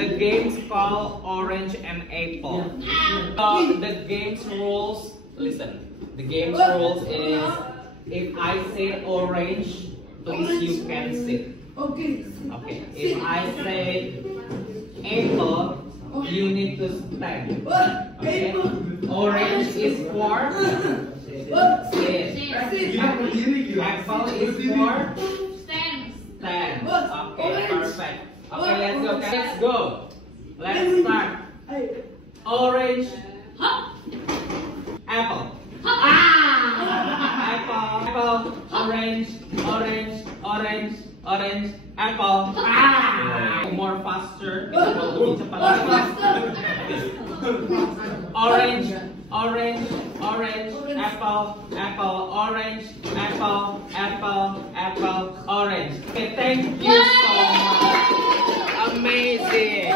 The game's called Orange and Apple. So the game's rules, listen. The game's rules is if I say orange, please you can sit. Okay. Okay. If I say apple, you need to stand. Okay. Orange is for sit. Apple is for stand. Okay, perfect. Okay, let's go. Let's go. Let's start. Orange. Apple. Apple. Orange. Apple. More faster. Orange. Apple. Orange. Okay, thank you so much. Amazing.